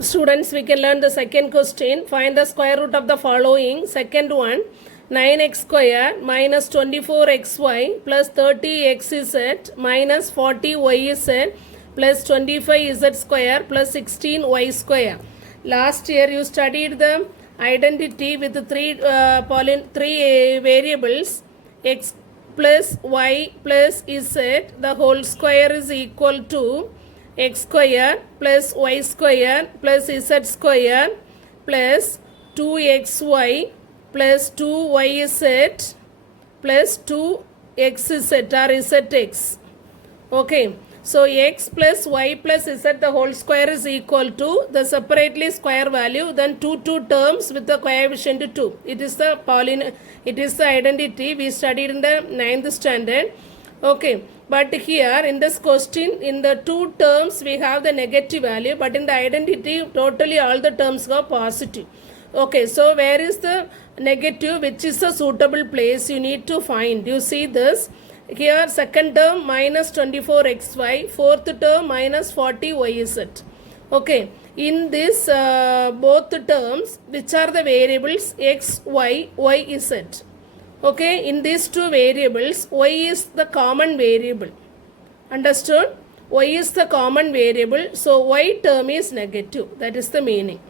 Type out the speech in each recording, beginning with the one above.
Students, we can learn the second question. Find the square root of the following. Second one, 9x square minus 24xy plus 30xz minus 40yz plus 25z square plus 16y square. Last year you studied the identity with three variables, x plus y plus z. The whole square is equal to x square plus y square plus z square plus 2xy plus 2yz plus 2xz or zx. Okay, so x plus y plus z the whole square is equal to the separately square value, then two terms with the coefficient 2. It is the identity we studied in the 9th standard. Okay, but here in this question, in the two terms we have the negative value, but in the identity totally all the terms are positive. Okay, so where is the negative, which is a suitable place you need to find? You see this here, second term minus 24xy, fourth term minus 40yz. Okay, in this both terms, which are the variables x, y, yz? Okay, in these two variables, y is the common variable. Understood? Y is the common variable, so y term is negative. That is the meaning.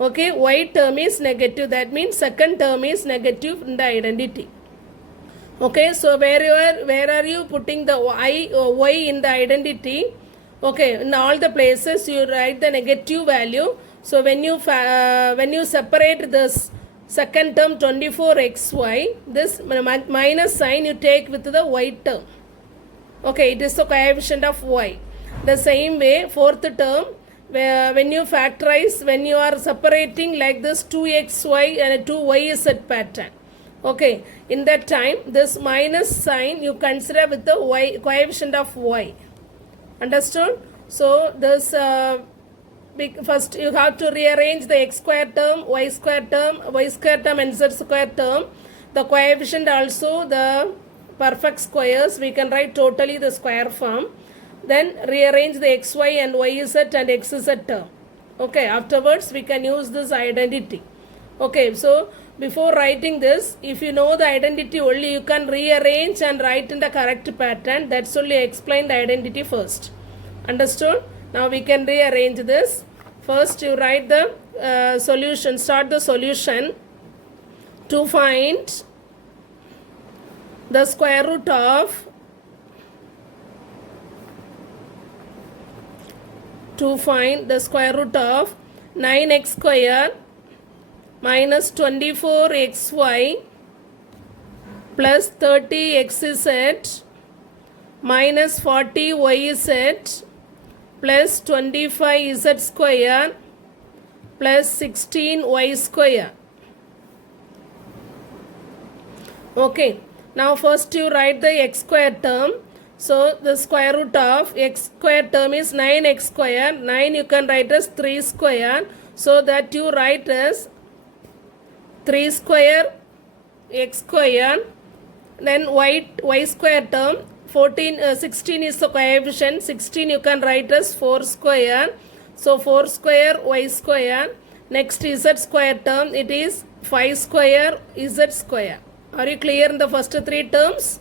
Okay, y term is negative. That means second term is negative in the identity. Okay, so where are you putting the y in the identity? Okay, in all the places you write the negative value. So when you separate this second term 24xy, this minus sign you take with the y term. Okay, it is the coefficient of y. The same way, fourth term, when you factorize, when you are separating like this 2xy and 2yz pattern. Okay, in that time, this minus sign you consider with the y coefficient of y. Understood? So this first you have to rearrange the x square term, y square term, and z square term. The coefficient also the perfect squares. We can write totally the square form. Then rearrange the xy and yz and xz term. Okay, afterwards we can use this identity. Okay, so before writing this, if you know the identity only, you can rearrange and write in the correct pattern. That's only explain the identity first. Understood? Now we can rearrange this. First you write the solution, start the solution to find the square root of 9x square minus 24xy plus 30xz minus 40yz plus 25z square plus 16y square. Okay, now first you write the x square term. So the square root of x square term is 9x square. 9 you can write as 3 square. So that you write as 3 square x square. Then y square term 16 is the coefficient. 16 you can write as 4 square. So 4 square y square. Next z square term, it is 5 square z square. Are you clear in the first three terms?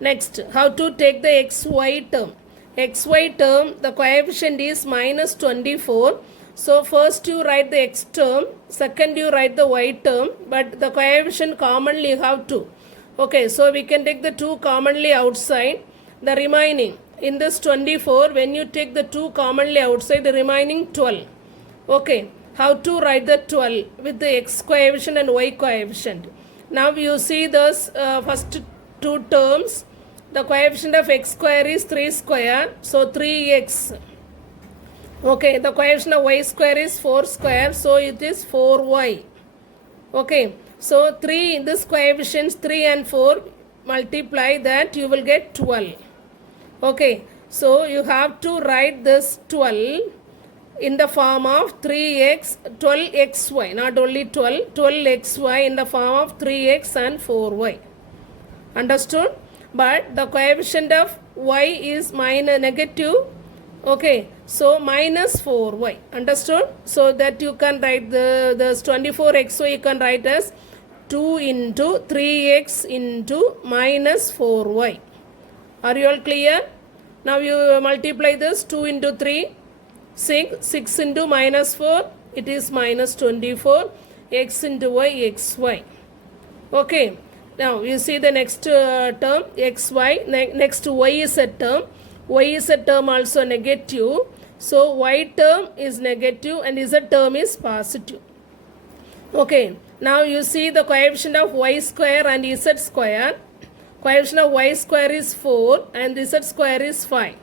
Next, how to take the xy term? Xy term, the coefficient is minus 24. So first you write the x term, second you write the y term, but the coefficient commonly you have 2. Okay, so we can take the 2 commonly outside. The remaining, in this 24, when you take the 2 commonly outside, the remaining 12. Okay, how to write the 12 with the x coefficient and y coefficient? Now you see those first two terms. The coefficient of x square is 3 square, so 3x. Okay, the coefficient of y square is 4 square, so it is 4y. Okay, so 3 in this coefficients 3 and 4, multiply that, you will get 12. Okay, so you have to write this 12 in the form of 3x, 12xy, not only 12xy in the form of 3x and 4y. Understood? But the coefficient of y is negative. Okay, So minus 4y. Understood? So that you can write this 24xy you can write as 2 into 3x into minus 4y. Are you all clear? Now you multiply this 2 into 3, 6, 6 into minus 4, it is minus 24, x into y, xy. Okay, now you see the next term, xy, next y is a term, y is a term also negative, so y term is negative and z term is positive. Okay, now you see the coefficient of y square and z square. Coefficient of y square is 4 and z square is 5.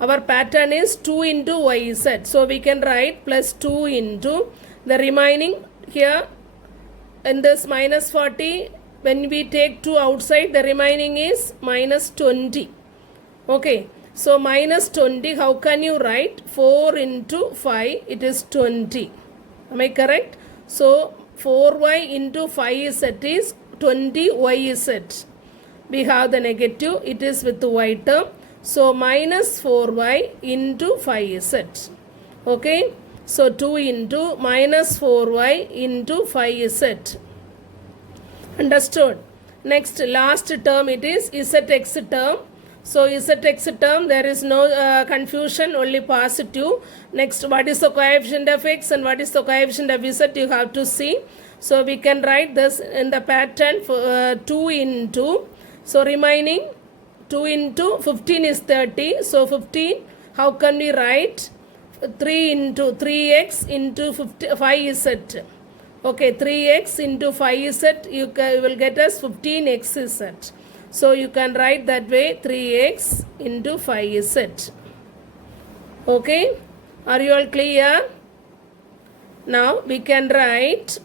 Our pattern is 2 into yz. So we can write plus 2 into the remaining here in this minus 40. When we take 2 outside, the remaining is minus 20. Okay. So minus 20, how can you write? 4 into 5, it is 20. Am I correct? So 4y into 5z is 20yz. We have the negative, it is with the y term. So minus 4y into 5z. Okay. So 2 into minus 4y into 5z. Understood? Next, last term it is zx term. So zx term, there is no confusion, only positive. Next, what is the coefficient of x and what is the coefficient of z, you have to see. So we can write this in the pattern for 2 into, so remaining 2 into 15 is 30. So 15, how can we write? 3 into 3x into 5z. Okay, 3x into 5z, you will get us 15xz. So you can write that way, 3x into 5z. Okay, are you all clear? Now we can write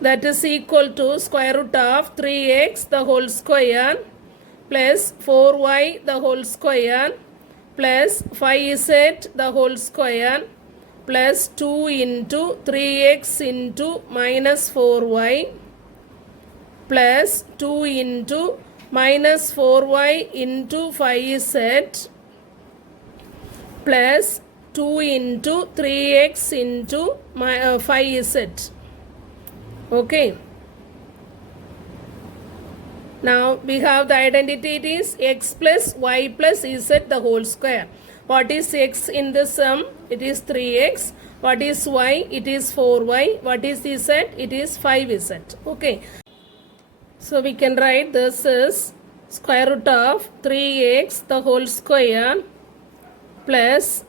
that is equal to square root of 3x the whole square plus 4y the whole square plus 5z the whole square plus 2 into 3x into minus 4y plus 2 into minus 4y into 5z plus 2 into 3x into 5z. Okay. Now we have the identity, it is x plus y plus z the whole square. What is x in this sum? It is 3x. What is y? It is 4y. What is z? It is 5z. Okay. So we can write this is square root of 3x the whole square plus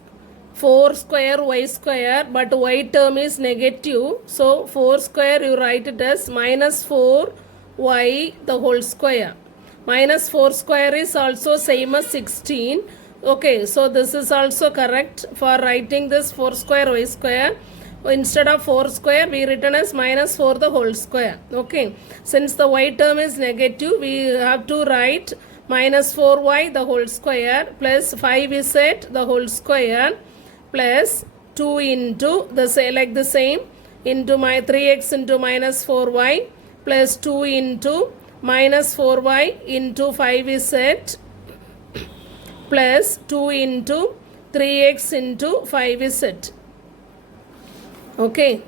4 square y square, but y term is negative. So 4 square you write it as minus 4y the whole square. Minus 4 square is also same as 16. Okay, so this is also correct for writing this 4 square y square. Instead of 4 square, we written as minus 4 the whole square. Okay, since the y term is negative, we have to write minus 4y the whole square plus 5z the whole square plus 2 into the same, like the same, into my 3x into minus 4y plus 2 into minus 4y into 5z plus 2 into 3x into 5z. Okay.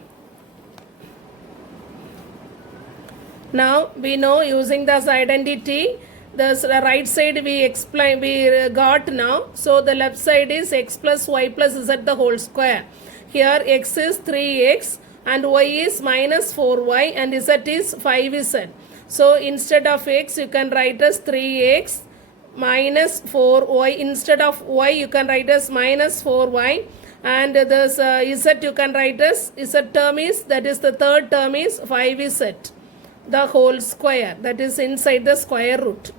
Now we know using this identity, the right side we got now. So the left side is x plus y plus z the whole square. Here x is 3x and y is minus 4y and z is 5z. So instead of x you can write as 3x minus 4y. Instead of y you can write as minus 4y. And this z you can write as z term is, that is the third term is 5z the whole square, that is inside the square root.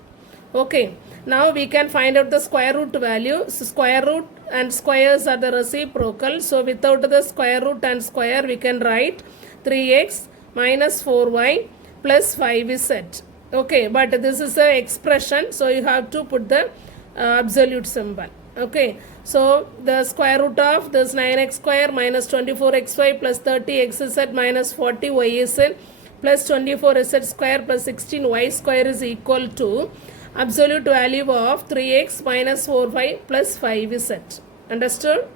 Okay, now we can find out the square root value. So square root and squares are the reciprocal. So without the square root and square we can write 3x minus 4y plus 5z. Okay, but this is the expression, so you have to put the absolute symbol. Okay, so the square root of this 9x square minus 24xy plus 30xz minus 40yz plus 24z square plus 16y square is equal to absolute value of 3x minus 4y plus 5z. Understood?